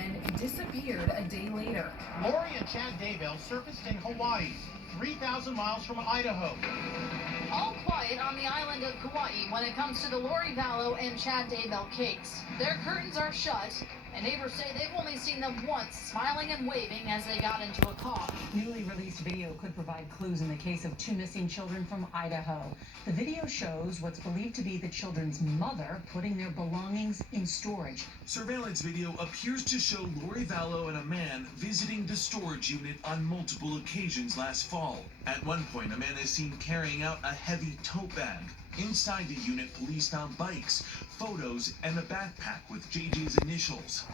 then disappeared a day later. Lori and Chad Daybell surfaced in Hawaii, 3,000 miles from Idaho. All quiet on the island of Kauai when it comes to the Lori Vallow and Chad Daybell case. Their curtains are shut, and neighbors say they've only seen them once, smiling and waving as they got into a car. Newly released video could provide clues in the case of two missing children from Idaho. The video shows what's believed to be the children's mother putting their belongings in storage. Surveillance video appears to show Lori Vallow and a man visiting the storage unit on multiple occasions last fall. At one point, a man is seen carrying out a heavy tote bag. Inside the unit, police found bikes, photos, and a backpack with JJ's initials.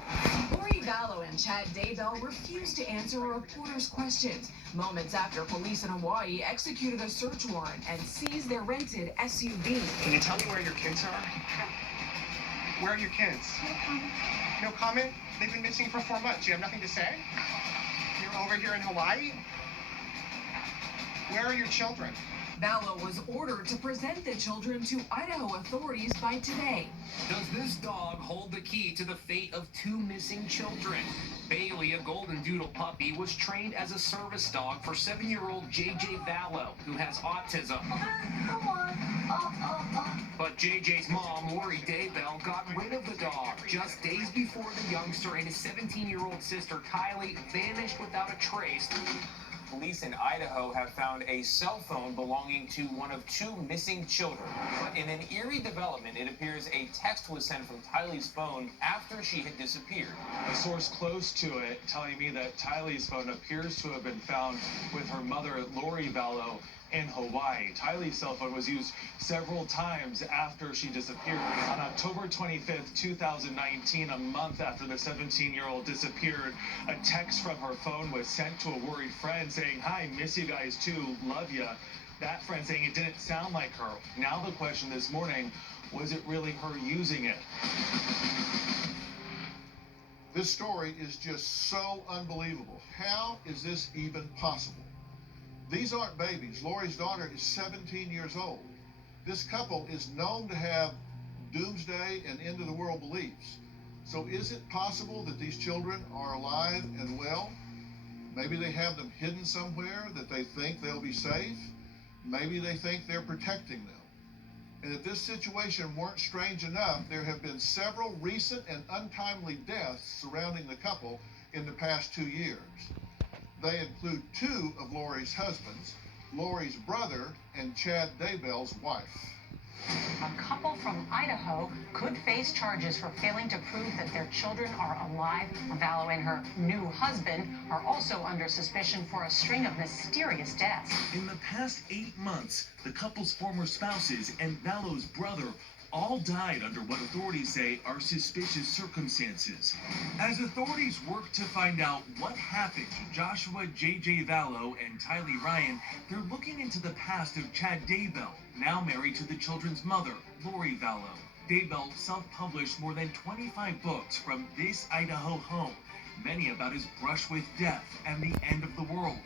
Lori Vallow and Chad Daybell refused to answer a reporter's questions moments after police in Hawaii executed a search warrant and seized their rented SUV. Can you tell me where your kids are? Where are your kids? No comment? They've been missing for 4 months. You have nothing to say? You're over here in Hawaii? Where are your children? Vallow was ordered to present the children to Idaho authorities by today. Does this dog hold the key to the fate of two missing children? Bailey, a golden doodle puppy, was trained as a service dog for 7-year-old JJ Vallow, who has autism. But JJ's mom, Lori Daybell, got rid of the dog just days before the youngster and his 17-year-old sister, Kylie, vanished without a trace. Police in Idaho have found a cell phone belonging to one of two missing children. But in an eerie development, it appears a text was sent from Tylee's phone after she had disappeared. A source close to it telling me that Tylee's phone appears to have been found with her mother, Lori Vallow, in Hawaii. Tylee's cell phone was used several times after she disappeared. On October 25th, 2019, a month after the 17-year-old disappeared, a text from her phone was sent to a worried friend saying, "Hi, miss you guys too, love ya." That friend saying it didn't sound like her. Now the question this morning, was it really her using it? This story is just so unbelievable. How is this even possible? These aren't babies. Lori's daughter is 17 years old. This couple is known to have doomsday and end-of-the-world beliefs. So is it possible that these children are alive and well? Maybe they have them hidden somewhere that they think they'll be safe. Maybe they think they're protecting them. And if this situation weren't strange enough, there have been several recent and untimely deaths surrounding the couple in the past 2 years. They include two of Lori's husbands, Lori's brother, and Chad Daybell's wife. A couple from Idaho could face charges for failing to prove that their children are alive. Vallow and her new husband are also under suspicion for a string of mysterious deaths. In the past 8 months, the couple's former spouses and Vallow's brother all died under what authorities say are suspicious circumstances. As authorities work to find out what happened to Joshua J.J. Vallow and Tylee Ryan, they're looking into the past of Chad Daybell, now married to the children's mother, Lori Vallow. Daybell self-published more than 25 books from this Idaho home, many about his brush with death and the end of the world.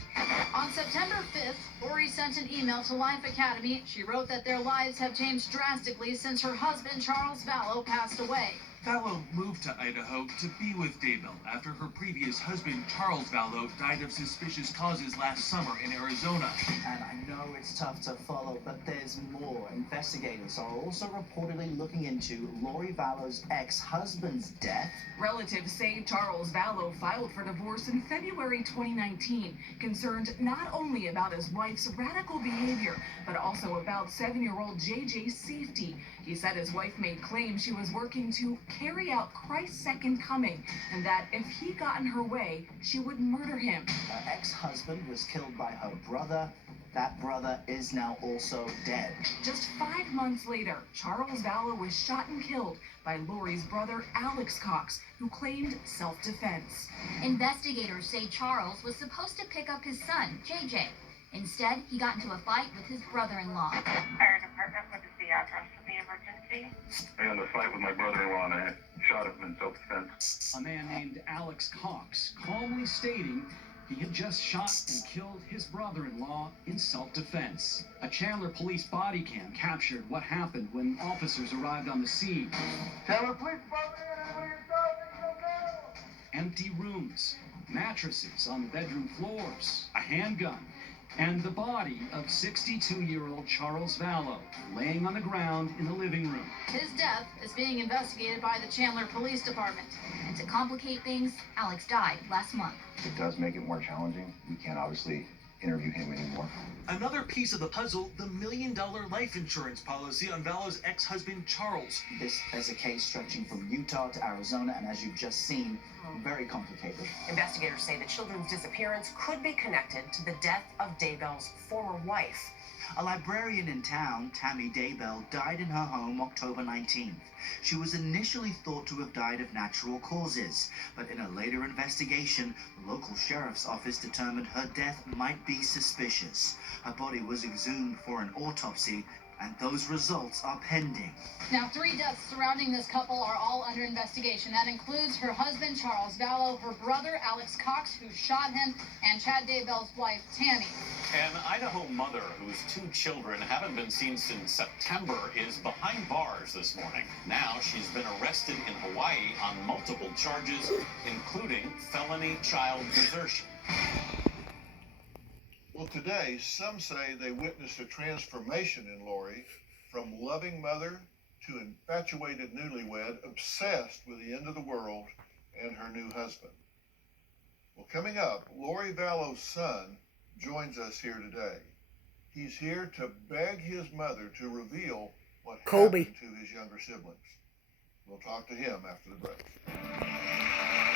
On September 5th, Lori sent an email to Life Academy. She wrote that their lives have changed drastically since her husband, Charles Vallow, passed away. Vallow moved to Idaho to be with Daybell after her previous husband, Charles Vallow, died of suspicious causes last summer in Arizona. And I know it's tough to follow, but there's more. Investigators are also reportedly looking into Lori Vallow's ex-husband's death. Relatives say Charles Vallow filed for divorce in February 2019, concerned not only about his wife's radical behavior, but also about 7-year-old JJ's safety. He said his wife made claims she was working to carry out Christ's second coming, and that if he got in her way, she would murder him. Her ex-husband was killed by her brother. That brother is now also dead. Just 5 months later, Charles Vallow was shot and killed by Lori's brother, Alex Cox, who claimed self-defense. Investigators say Charles was supposed to pick up his son, JJ. Instead, he got into a fight with his brother-in-law. Fire department, what is the address of the emergency? I got in a fight with my brother-in-law and I shot him in self-defense. A man named Alex Cox calmly stating he had just shot and killed his brother-in-law in self-defense. A Chandler police body cam captured what happened when officers arrived on the scene. Chandler police body, And empty rooms, mattresses on the bedroom floors, a handgun, and the body of 62-year-old Charles Vallow laying on the ground in the living room. His death is being investigated by the Chandler Police Department. And to complicate things, Alex died last month. It does make it more challenging. We can't obviously interview him anymore. Another piece of the puzzle, the $1 million life insurance policy on Vallow's ex-husband, Charles. This is a case stretching from Utah to Arizona, and as you've just seen, very complicated. Investigators say the children's disappearance could be connected to the death of Daybell's former wife. A librarian in town, Tammy Daybell, died in her home October 19th. She was initially thought to have died of natural causes, but in a later investigation, the local sheriff's office determined her death might be suspicious. Her body was exhumed for an autopsy, and those results are pending. Now, 3 deaths surrounding this couple are all under investigation. That includes her husband, Charles Vallow, her brother, Alex Cox, who shot him, and Chad Daybell's wife, Tammy. An Idaho mother whose 2 children haven't been seen since September is behind bars this morning. Now she's been arrested in Hawaii on multiple charges, including felony child desertion. Well, today, some say they witnessed a transformation in Lori from loving mother to infatuated newlywed obsessed with the end of the world and her new husband. Well, coming up, Lori Vallow's son joins us here today. He's here to beg his mother to reveal what happened to his younger siblings. We'll talk to him after the break.